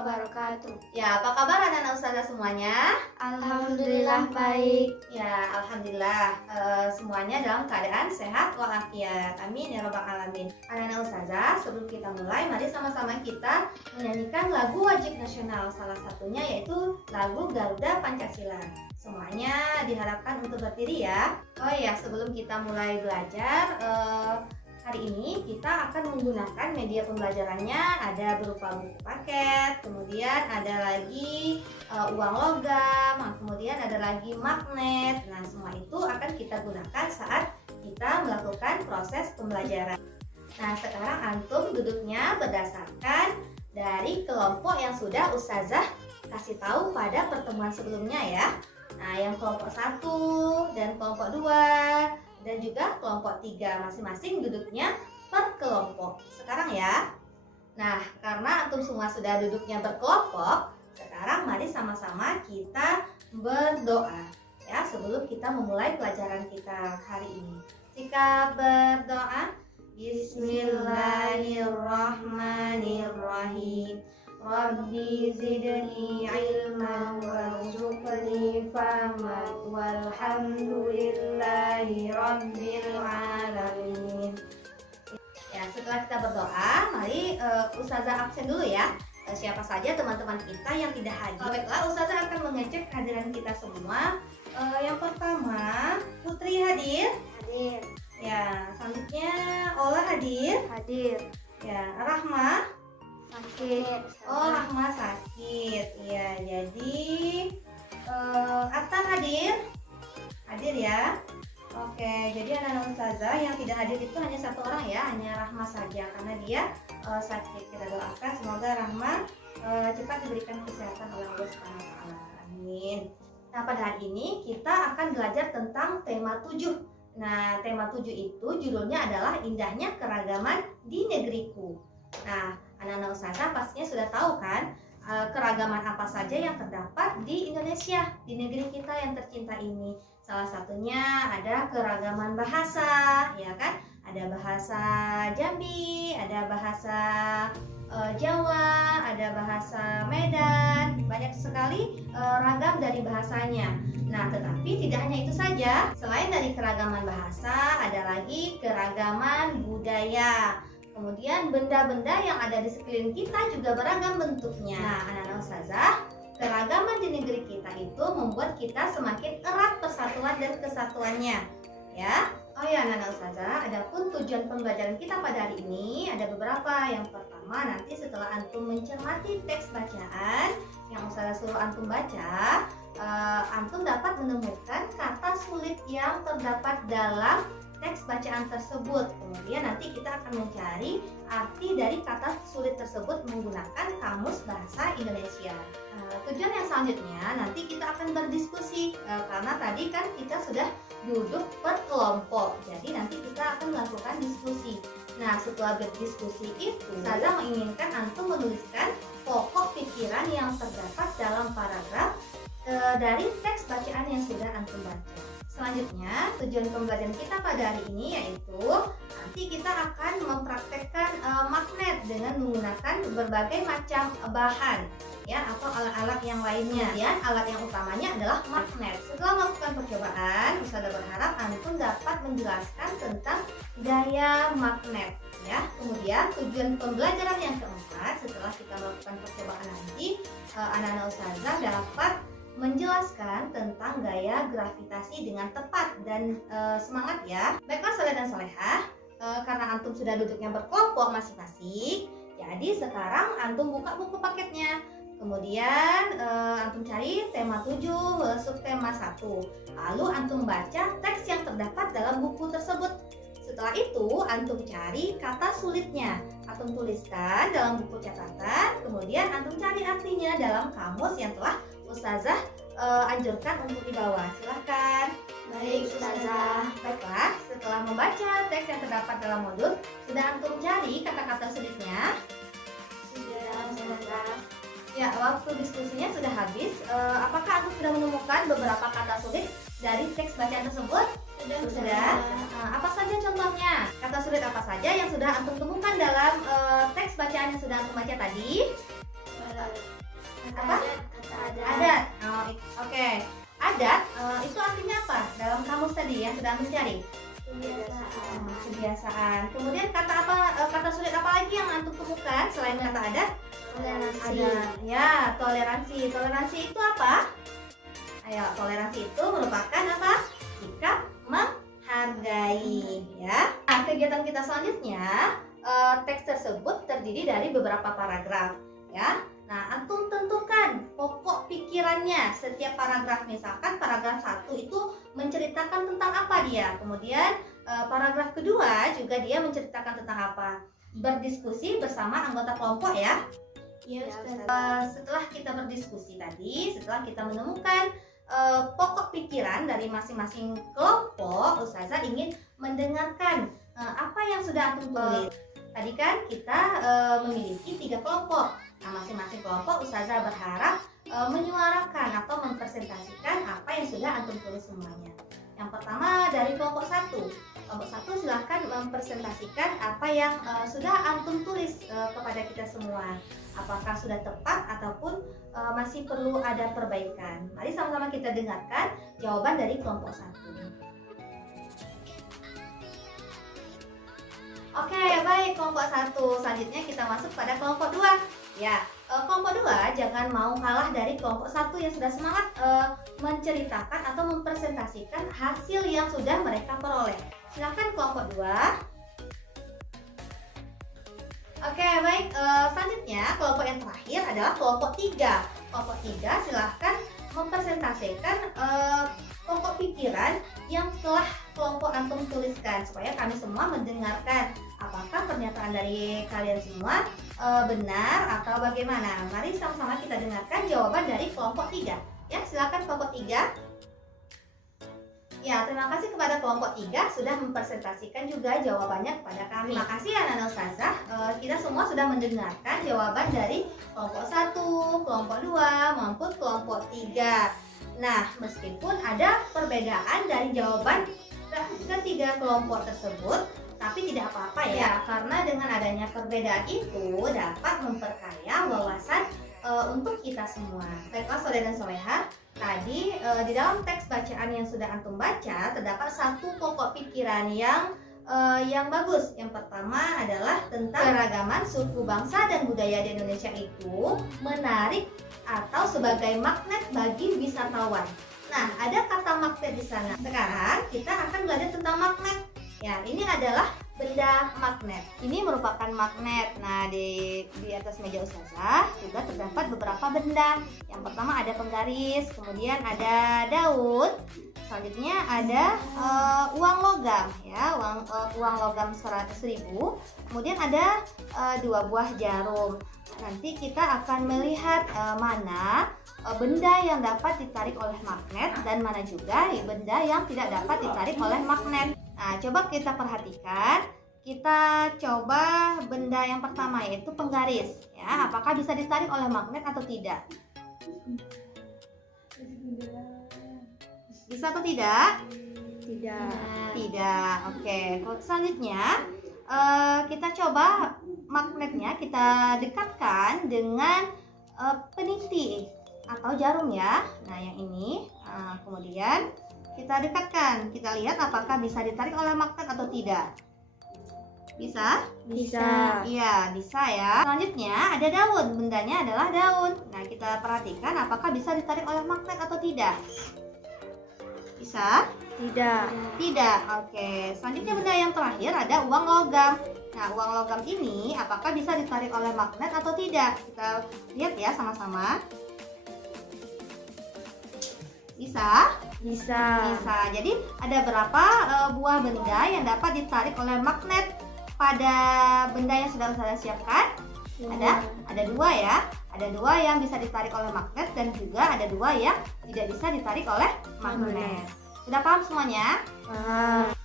wabarakatuh. Ya, apa kabar anak-anak ustazah semuanya? Alhamdulillah baik. Ya, alhamdulillah semuanya dalam keadaan sehat walafiat. Amin ya rabbal alamin. Anak-anak ustazah, sebelum kita mulai, mari sama-sama kita menyanyikan lagu wajib nasional. Salah satunya yaitu lagu Garuda Pancasila. Semuanya diharapkan untuk berdiri ya. Oh ya, sebelum kita mulai belajar, hari ini kita akan menggunakan media pembelajarannya ada berupa buku paket, kemudian ada lagi uang logam, kemudian ada lagi magnet. Nah, semua itu akan kita gunakan saat kita melakukan proses pembelajaran. Nah, sekarang antum duduknya berdasarkan dari kelompok yang sudah ustazah kasih tahu pada pertemuan sebelumnya ya. Nah, yang kelompok 1 dan kelompok 2 dan juga kelompok 3 masing-masing duduknya per kelompok. Sekarang ya. Nah, karena antum semua sudah duduknya berkelompok, sekarang mari sama-sama kita berdoa ya sebelum kita memulai pelajaran kita hari ini. Sikap berdoa. Bismillahirrahmanirrahim. Rabbi zidni ilman warzuqni fahman walhamdulillahi rabbil alamin. Ya, setelah kita berdoa, mari ustazah absen dulu ya. Siapa saja teman-teman kita yang tidak hadir. Baiklah, ustazah akan mengecek kehadiran kita semua. Yang pertama, Putri hadir? Hadir. Ya, selanjutnya Ola hadir? Hadir. Ya, Rahma? Sakit. Oh, Rahma sakit. Ya, jadi Atta hadir? Hadir ya. Oke, jadi anak-anak ustazah yang tidak hadir itu hanya satu orang ya, hanya Rahma saja karena dia sakit. Kita doakan semoga Rahma cepat diberikan kesehatan oleh Allah Subhanahu wa taala. Amin. Nah, pada hari ini kita akan belajar tentang tema 7. Nah, tema 7 itu judulnya adalah Indahnya Keragaman di Negeriku. Nah, anak-anak ustazah pastinya sudah tahu kan keragaman apa saja yang terdapat di Indonesia, di negeri kita yang tercinta ini. Salah satunya ada keragaman bahasa, ya kan? Ada bahasa Jambi, ada bahasa Jawa, ada bahasa Medan, banyak sekali ragam dari bahasanya. Nah, tetapi tidak hanya itu saja. Selain dari keragaman bahasa, ada lagi keragaman budaya. Kemudian benda-benda yang ada di sekeliling kita juga beragam bentuknya. Nah, anak-anak ustazah, keragaman di negeri kita itu membuat kita semakin erat persatuan dan kesatuannya. Ya. Oh ya, anak-anak ustazah, adapun tujuan pembelajaran kita pada hari ini ada beberapa. Yang pertama, nanti setelah antum mencermati teks bacaan yang ustazah suruh antum baca, antum dapat menemukan kata sulit yang terdapat dalam teks bacaan tersebut. Kemudian nanti kita akan mencari arti dari kata sulit tersebut menggunakan kamus bahasa Indonesia. Tujuan yang selanjutnya nanti kita akan berdiskusi karena tadi kan kita sudah duduk per kelompok. Jadi nanti kita akan melakukan diskusi. Nah, setelah berdiskusi itu, saya menginginkan antum menuliskan pokok pikiran yang terdapat dalam paragraf dari teks bacaan yang sudah antum baca. Selanjutnya, tujuan pembelajaran kita pada hari ini yaitu nanti kita akan mempraktekkan magnet dengan menggunakan berbagai macam bahan ya atau alat-alat yang lainnya. Kemudian alat yang utamanya adalah magnet. Setelah melakukan percobaan, ustazah berharap antum dapat menjelaskan tentang gaya magnet ya. Kemudian tujuan pembelajaran yang keempat, setelah kita melakukan percobaan nanti anak-anak ustazah dapat menjelaskan tentang gaya gravitasi dengan tepat dan semangat ya. Baiklah saleh dan salehah, karena antum sudah duduknya berkelompok masing-masing, jadi sekarang antum buka buku paketnya. Kemudian antum cari tema 7 subtema 1. Lalu antum baca teks yang terdapat dalam buku tersebut. Setelah itu antum cari kata sulitnya. Antum tuliskan dalam buku catatan, kemudian antum cari artinya dalam kamus yang telah ustazah anjurkan untuk dibawa. Silahkan. Baik, ustazah. Baiklah, setelah membaca teks yang terdapat dalam modul, sudah antum cari kata-kata sulitnya? Sudah, ustazah. Ya, waktu diskusinya sudah habis. Apakah antum sudah menemukan beberapa kata sulit dari teks bacaan tersebut? Sudah. Apa saja contohnya? Kata sulit apa saja yang sudah antum temukan dalam teks bacaan yang sudah antum baca tadi? Apa? Kata adat. Adat. Oh, oke. Adat itu artinya apa? Dalam kamus tadi yang sedang mencari. Kebiasaan. Kebiasaan. Kemudian kata apa? Kata sulit apa lagi yang antum temukan selain kata adat? Toleransi. Ada ya, toleransi. Toleransi itu apa? Ayo, toleransi itu merupakan apa? Sikap menghargai, ya. Nah, kegiatan kita selanjutnya, teks tersebut terdiri dari beberapa paragraf, ya. Nah, antum tentukan pokok pikirannya setiap paragraf. Misalkan paragraf 1 itu menceritakan tentang apa dia. Kemudian paragraf kedua juga dia menceritakan tentang apa. Berdiskusi bersama anggota kelompok ya. Iya, Setelah kita berdiskusi tadi, setelah kita menemukan pokok pikiran dari masing-masing kelompok, Ustazah ingin mendengarkan apa yang sudah antum tulis. Tadi kan kita memiliki 3 kelompok. Nah, masing-masing kelompok Ustazah berharap menyuarakan atau mempresentasikan apa yang sudah antum tulis semuanya. Yang pertama dari kelompok 1. Kelompok 1 silahkan mempresentasikan apa yang sudah antum tulis kepada kita semua. Apakah sudah tepat ataupun masih perlu ada perbaikan. Mari sama-sama kita dengarkan jawaban dari kelompok 1. Oke, baik kelompok 1. Selanjutnya kita masuk pada kelompok 2. Ya, kelompok 2 jangan mau kalah dari kelompok 1 yang sudah semangat menceritakan atau mempresentasikan hasil yang sudah mereka peroleh. Silakan kelompok 2. Oke, baik. Selanjutnya kelompok yang terakhir adalah kelompok 3. Kelompok 3 silahkan mempresentasikan pokok pikiran yang telah kelompok antum tuliskan supaya kami semua mendengarkan apakah pernyataan dari kalian semua benar atau bagaimana. Mari sama-sama kita dengarkan jawaban dari kelompok 3. Ya, silakan kelompok 3. Ya, terima kasih kepada kelompok 3 sudah mempresentasikan juga jawabannya kepada kami. Terima kasih anak-anak Ustazah. Kita semua sudah mendengarkan jawaban dari kelompok 1, kelompok 2 maupun kelompok 3. Nah, meskipun ada perbedaan dari jawaban ketiga kelompok tersebut, tapi tidak apa-apa ya, karena dengan adanya perbedaan itu dapat memperkaya wawasan untuk kita semua. Baiklah saudara dan soleha, tadi di dalam teks bacaan yang sudah antum baca terdapat satu pokok pikiran yang bagus. Yang pertama adalah tentang keragaman suku bangsa dan budaya di Indonesia itu menarik atau sebagai magnet bagi wisatawan. Nah, ada kata magnet di sana. Sekarang kita akan belajar tentang magnet. Ya, ini adalah benda magnet. Ini merupakan magnet. Nah, di atas meja Ustazah juga terdapat beberapa benda. Yang pertama ada penggaris, kemudian ada daun, selanjutnya ada uang logam, ya, uang logam 100.000. Kemudian ada 2 buah jarum. Nanti kita akan melihat mana benda yang dapat ditarik oleh magnet dan mana juga benda yang tidak dapat ditarik oleh magnet. Nah, coba kita perhatikan. Kita coba benda yang pertama yaitu penggaris. Ya, apakah bisa ditarik oleh magnet atau tidak? Bisa atau tidak? Tidak. Tidak. Oke. Selanjutnya kita coba magnetnya kita dekatkan dengan peniti atau jarum ya. Nah, yang ini. Kemudian kita dekatkan. Kita lihat apakah bisa ditarik oleh magnet atau tidak. Bisa? Bisa. Iya, bisa ya. Selanjutnya ada daun. Bendanya adalah daun. Nah, kita perhatikan apakah bisa ditarik oleh magnet atau tidak. Bisa? Tidak. Tidak. Oke. Selanjutnya benda yang terakhir ada uang logam. Nah, uang logam ini apakah bisa ditarik oleh magnet atau tidak? Kita lihat ya sama-sama. Bisa? Bisa. Bisa. Jadi ada berapa buah benda yang dapat ditarik oleh magnet pada benda yang sudah Ustazah siapkan? Ada 2 ya. Ada 2 yang bisa ditarik oleh magnet dan juga ada 2 yang tidak bisa ditarik oleh magnet. Sudah paham semuanya? Paham.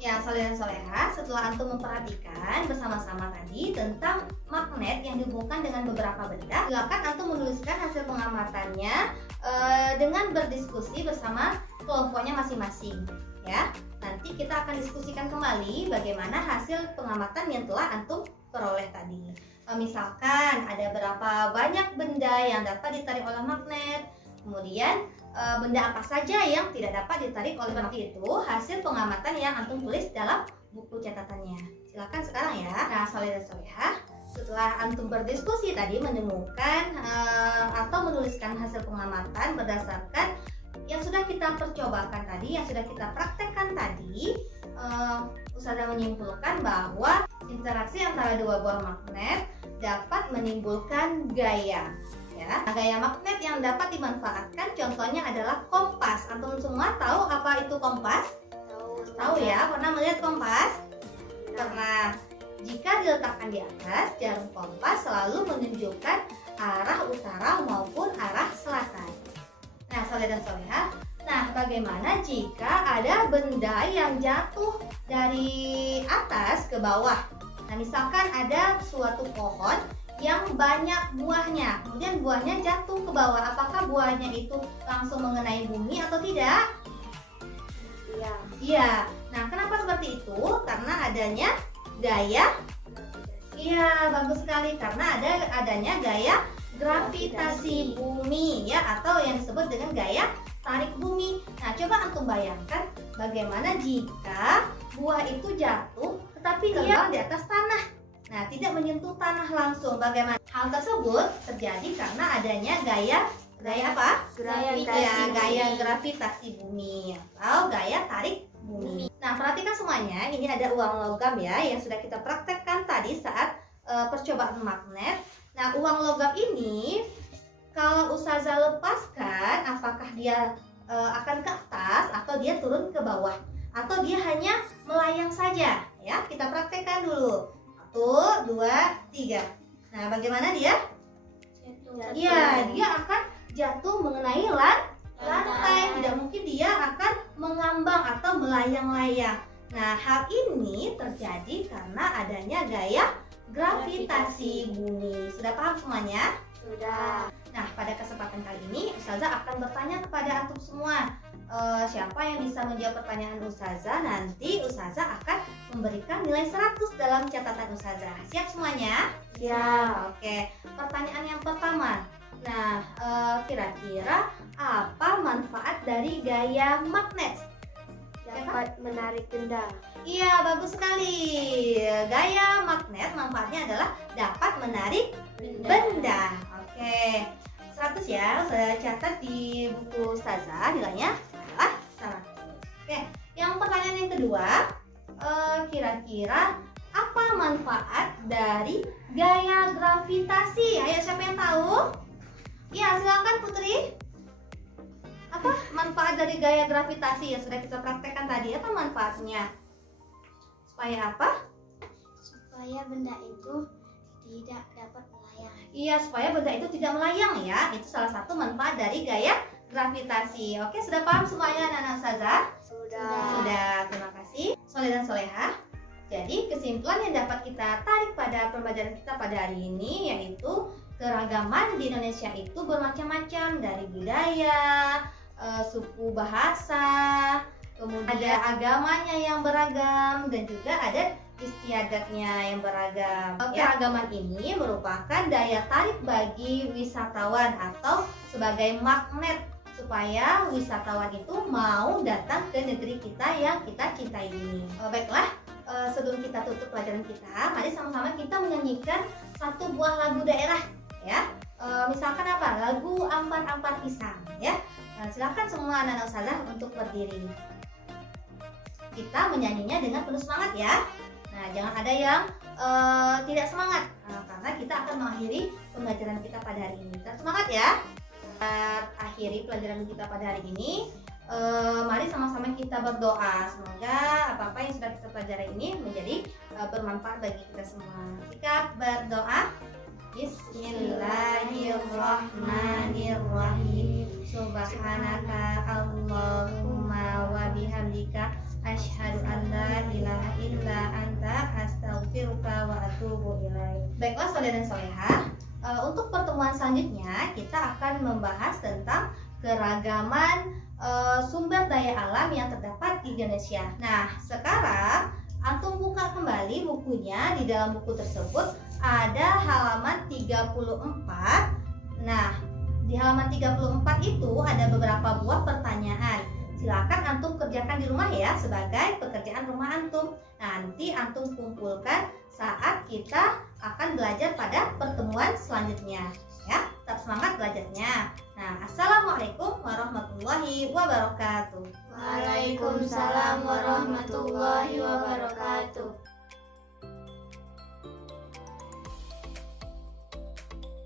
Ya, soleha dan soleha, setelah antum memperhatikan bersama-sama tadi tentang magnet yang dihubungkan dengan beberapa benda, silakan antum menuliskan hasil pengamatannya dengan berdiskusi bersama kelompoknya masing-masing. Ya, nanti kita akan diskusikan kembali bagaimana hasil pengamatan yang telah antum peroleh tadi. Misalkan ada berapa banyak benda yang dapat ditarik oleh magnet, kemudian benda apa saja yang tidak dapat ditarik oleh magnet, itu hasil pengamatan yang antum tulis dalam buku catatannya. Silakan sekarang ya. Nah, soleh dan solehah, setelah antum berdiskusi tadi menemukan atau menuliskan hasil pengamatan berdasarkan yang sudah kita percobakan tadi, yang sudah kita praktekkan tadi, Ustazah menyimpulkan bahwa interaksi antara dua buah magnet dapat menimbulkan gaya. Ya, gaya magnet yang dapat dimanfaatkan contohnya adalah kompas. Antum semua tahu apa itu kompas? Tahu ya? Pernah melihat kompas? Pernah. Jika diletakkan di atas, jarum kompas selalu menunjukkan arah utara maupun arah selatan. Nah, soleh dan solehah, nah bagaimana jika ada benda yang jatuh dari atas ke bawah? Nah, misalkan ada suatu pohon yang banyak buahnya, kemudian buahnya jatuh ke bawah. Apakah buahnya itu langsung mengenai bumi atau tidak? Iya. Iya. Nah, kenapa seperti itu? Karena adanya gaya. Iya, bagus sekali. Karena adanya gaya gravitasi bumi ya, atau yang disebut dengan gaya tarik bumi. Nah, coba antum bayangkan bagaimana jika buah itu jatuh tetapi dia di atas tanah. Nah, tidak menyentuh tanah langsung. Bagaimana? Hal tersebut terjadi karena adanya gaya apa? Gaya gravitasi bumi atau gaya tarik bumi. Nah, perhatikan semuanya, ini ada uang logam ya yang sudah kita praktekkan tadi saat percobaan magnet. Nah, uang logam ini kalau Ustazah lepaskan, apakah dia akan ke atas atau dia turun ke bawah, atau dia hanya melayang saja? Ya, kita praktekkan dulu. 1, 2, 3. Nah, bagaimana dia? Iya, dia akan jatuh mengenai lantai. Tidak mungkin dia akan mengambang atau melayang-layang. Nah, hal ini terjadi karena adanya gaya gravitasi bumi. Sudah paham semuanya? Sudah. Nah, pada kesempatan kali ini Ustazah akan bertanya kepada antum semua. Siapa yang bisa menjawab pertanyaan Ustazah, nanti Ustazah akan memberikan nilai 100 dalam catatan Ustazah. Siap semuanya? Siap. Oke, pertanyaan yang pertama. Nah, kira-kira apa manfaat dari gaya magnet? Dapat menarik benda. Iya, bagus sekali. Gaya magnet manfaatnya adalah dapat menarik benda. Oke, 100 ya. Saya catat di buku Ustazah, nilainya adalah 100. Oke, yang pertanyaan yang kedua, kira-kira apa manfaat dari gaya gravitasi? Ayo, siapa yang tahu? Ya, silakan Putri. Apa manfaat dari gaya gravitasi yang sudah kita praktekkan tadi? Apa manfaatnya? Supaya apa? Supaya benda itu tidak dapat melayang. Iya, supaya benda itu tidak melayang ya. Itu salah satu manfaat dari gaya gravitasi. Oke, sudah paham semuanya anak-anak Ustazah? Sudah, terima kasih. Soleh dan solehah. Jadi kesimpulan yang dapat kita tarik pada pembelajaran kita pada hari ini yaitu keragaman di Indonesia itu bermacam-macam, dari budaya, suku bahasa, kemudian ada agamanya yang beragam dan juga ada istiadatnya yang beragam. Keragaman ini merupakan daya tarik bagi wisatawan atau sebagai magnet supaya wisatawan itu mau datang ke negeri kita yang kita cintai ini. Baiklah, sebelum kita tutup pelajaran kita, mari sama-sama kita menyanyikan satu buah lagu daerah ya. Misalkan apa? Lagu Ampar-Ampar Pisang ya. Silakan semua anak-anak Ustazah untuk berdiri. Kita menyanyinya dengan penuh semangat ya. Nah, jangan ada yang tidak semangat karena kita akan mengakhiri pembelajaran kita pada hari ini. Tetap semangat ya. Akhiri pelajaran kita pada hari ini. Mari sama-sama kita berdoa. Semoga apa-apa yang sudah kita pelajari ini menjadi bermanfaat bagi kita semua. Kita berdoa. Bismillahirrahmanirrahim. Subhanaka Allahumma wa bihamdika asyhadu an la ilaha illa anta astaghfiruka wa atubu ilaik. Baiklah soleh dan solehah, untuk pertemuan selanjutnya kita akan membahas tentang keragaman sumber daya alam yang terdapat di Indonesia. Nah, sekarang antum buka kembali bukunya. Di dalam buku tersebut ada halaman 34. Nah, di halaman 34 itu ada beberapa buah pertanyaan. Silakan antum kerjakan di rumah ya sebagai pekerjaan rumah antum. Nanti antum kumpulkan saat kita akan belajar pada pertemuan selanjutnya. Ya, tetap semangat belajarnya. Nah, assalamualaikum warahmatullahi wabarakatuh. Waalaikumsalam warahmatullahi wabarakatuh.